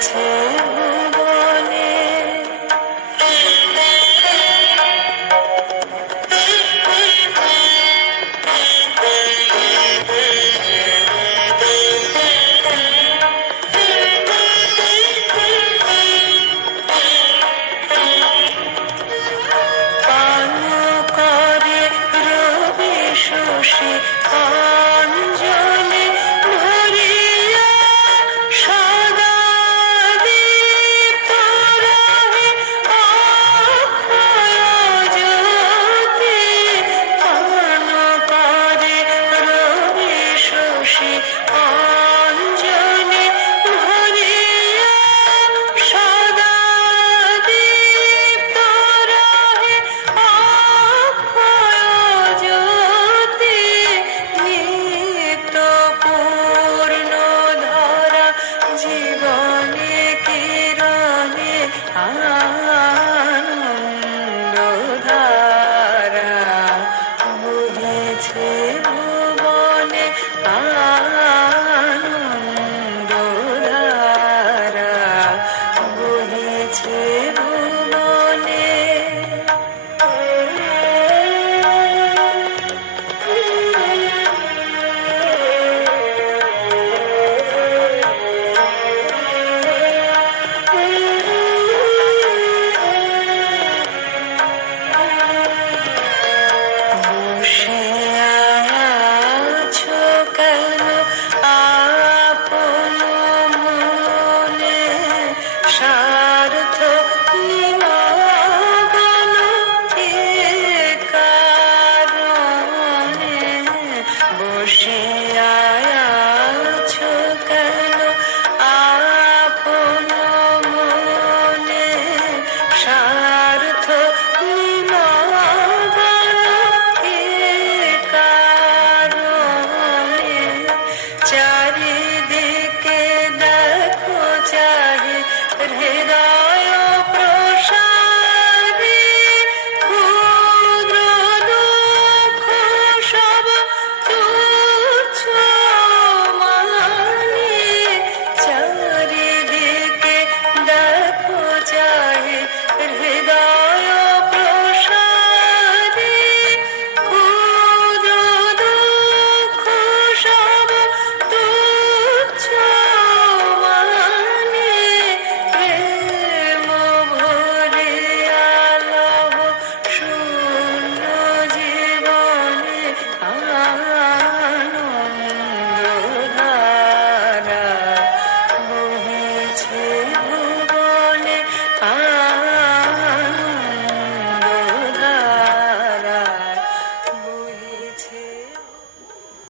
আছে Uh-huh. love. রাতের হেদা